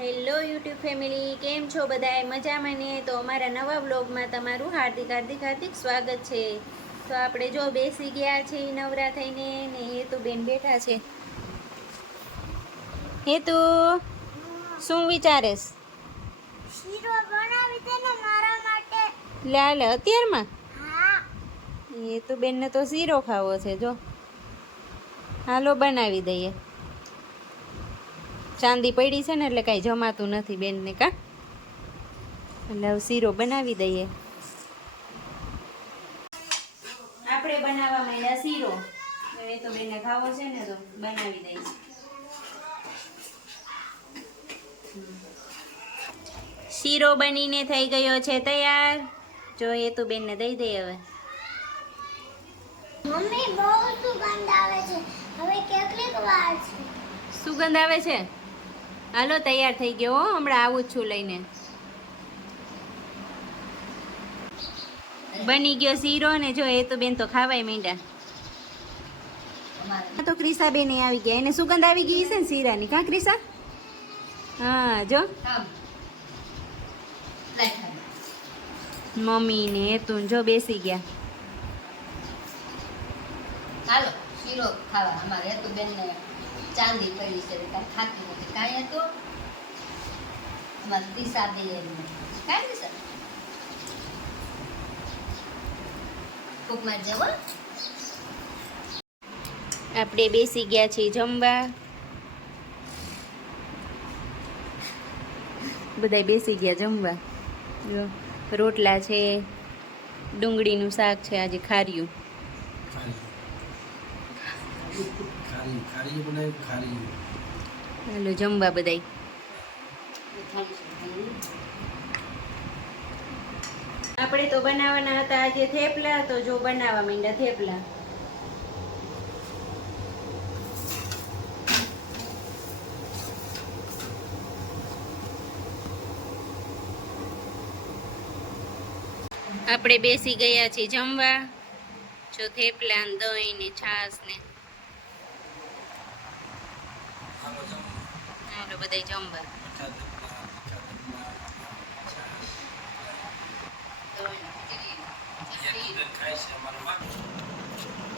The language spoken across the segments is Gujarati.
હેલો યુટ્યુબ ફેમિલી, કેમ છો બધાય? મજામાં ને? તો અમારા નવા વ્લોગમાં તમારું હાર્દિક હાર્દિક હાર્દિક સ્વાગત છે. તો આપણે જો બેસી ગયા છે નવરા થઈને ને હેતુબેન બેઠા છે. હેતુ, શું વિચારેસ? શીરો બનાવી દે ને મારા માટે. લે અત્યારમાં? હા. હેતુબેનને તો શીરો ખાવો છે. જો હાલો બનાવી દઈએ. ચાંદી પડી છે ને એટલે કાંઈ જમાતું નથી બેનને, કા? એટલે હવે શીરો બનાવી દઈએ. આપણે બનાવવા માંડ્યા શીરો. એ તો બેનને ખાવો છે ને તો બનાવી દઈએ. શીરો બનીને થઈ ગયો છે તૈયાર. જો એ તો બેનને દઈ દે હવે. મમ્મી બહુ સુગંધ આવે છે. હવે કેટલીક વાર છે. સુગંધ આવે છે? હાલો તૈયાર થઈ ગયો હો, હમણાં આવું જ છું લઈને. બની ગયો શીરો ને જો એ તો બેન તો ખાવાય માંડ્યા. તો ક્રિસા બેન આવી ગયા, એને સુગંધ આવી ગઈ છે ને શીરાની, કા ક્રિસા? હા જો મમ્મી ને તું જો બેસી ગયા. હાલો શીરો ખાવા. અમારે હેતુબેન ને ચાંદી પડી છે, કાંઈ ખાતી નથી. કાંઈ હતું અમારે દિશા બેન કાંઈ સર કુકમાં જવો. આપણે બેસી ગયા છીએ જમવા. બધાય બેસી ગયા જમવા. જો રોટલા છે, ડુંગળીનું શાક છે, આજે ખાર્યું. હાલો જમવા બધાય. આપણે તો બનાવવાના હતા આજે થેપલા, તો જો બનાવવા માંડ્યા થેપલા. આપણે બેસી ગયા છીએ જમવા. જો થેપલા ને દહીં ને છાશ ને. હાલો બધાય જમવા.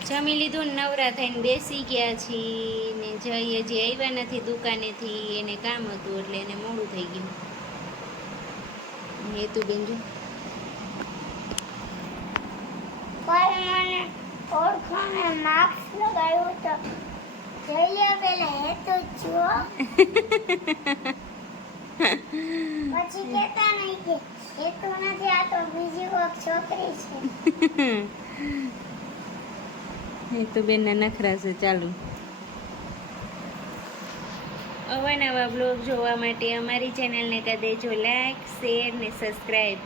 જમી લીધું ને નવરા થઈને બેસી ગયા છીએ ને જઈએ જે આવ્યા નથી દુકાનેથી, એને કામ હતું એટલે એને મોડું થઈ ગયું. હેતુબેન જો કોઈ મને ઓળખાને માસ્ક લગાવ્યું તો જોઈએ પેલા હેતુ જો. પછી કહેતા નહીં કે હેતુ નથી, આ તો બીજી કોઈક છોકરી છે. હેતુબેનના નખરા છે ચાલુ. અવાનવા બ્લોગ જોવા માટે અમારી ચેનલને કરી દેજો લાઈક, શેર ને સબસ્ક્રાઈબ.